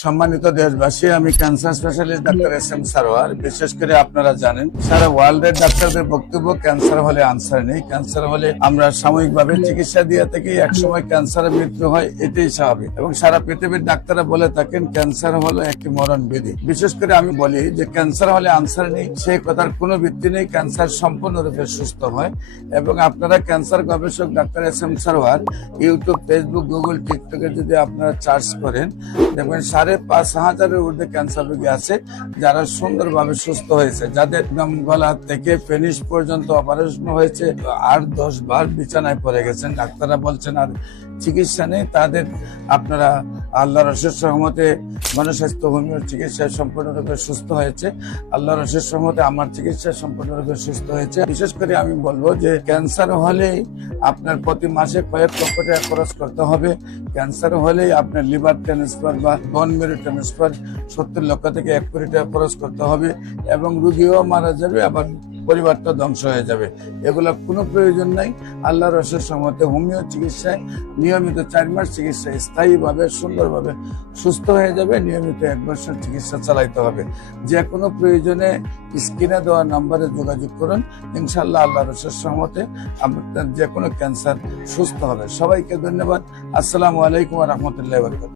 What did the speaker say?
সম্মানিত দেশবাসী, আমি cancer specialist doctor SM Sarwar. বিশেষ করে আপনারা জানেন সারা ওয়ার্ল্ডের ডাক্তারদের বক্তব্য ক্যান্সার হলে আনসার নেই। ক্যান্সার হলে আমরা সাময়িকভাবে চিকিৎসা দিয়ে থাকি, একসময় ক্যান্সারের মৃত্যু হয়, এটাই স্বাভাবিক। এবং সারা পৃথিবীর ডাক্তাররা বলে থাকেন ক্যান্সার হলো একটি মরণ ব্যাধি। বিশেষ করে আমি বলি যে ক্যান্সার হলে আনসার নেই, সেই কথার কোনো ভিত্তি নেই। ক্যান্সার সম্পূর্ণরূপে সুস্থ হয়। এবং আপনারা ক্যান্সার গবেষক doctor SM Sarwar YouTube, Facebook, Google, টিকটকে যদি আপনারা সার্চ করেন দেখবেন 5,500-এর ঊর্ধ্বে ক্যান্সার রোগী আছে যারা সুন্দরভাবে সুস্থ হয়েছে, যাদের একদম গলা থেকে ফিনিশ পর্যন্ত অপারেশন হয়েছে, 8-10 বার বিছানায় পড়ে গেছেন, ডাক্তাররা বলছেন আর চিকিৎসা নেই। তাদের আপনারা আল্লাহর অশেষ রহমতে গণস্বাস্থ্য হোমিওর চিকিৎসায় সম্পূর্ণরূপে সুস্থ হয়েছে। আল্লাহর অশেষ রহমতে আমার চিকিৎসা সম্পূর্ণরূপে সুস্থ হয়েছে। বিশেষ করে আমি বলবো যে ক্যান্সার হলেই আপনার প্রতি মাসে কয়েক লক্ষ টাকা খরচ করতে হবে। ক্যান্সার হলেই আপনার লিভার ট্রান্সফার বা বোন মেরু ট্রান্সফার 70 লক্ষ থেকে 1 কোটি টাকা খরচ করতে হবে, এবং রুগীও মারা যাবে, আবার পরিবারটা ধ্বংস হয়ে যাবে। এগুলো কোনো প্রয়োজন নাই। আল্লাহর অশেষ রহমতে হোমিও চিকিৎসায় নিয়মিত 4 মাস চিকিৎসা স্থায়ীভাবে সুন্দরভাবে সুস্থ হয়ে যাবে। নিয়মিত 1 বছর চিকিৎসা চালাইতে হবে। যে কোনো প্রয়োজনে স্ক্রিনে দেওয়া নম্বরে যোগাযোগ করুন। ইনশাআল্লাহ আল্লাহর অশেষ রহমতে আপনার যে কোনো ক্যান্সার সুস্থ হবে। সবাইকে ধন্যবাদ। আসসালামু আলাইকুম ওয়া রাহমাতুল্লাহি ওয়া বারাকাতুহু।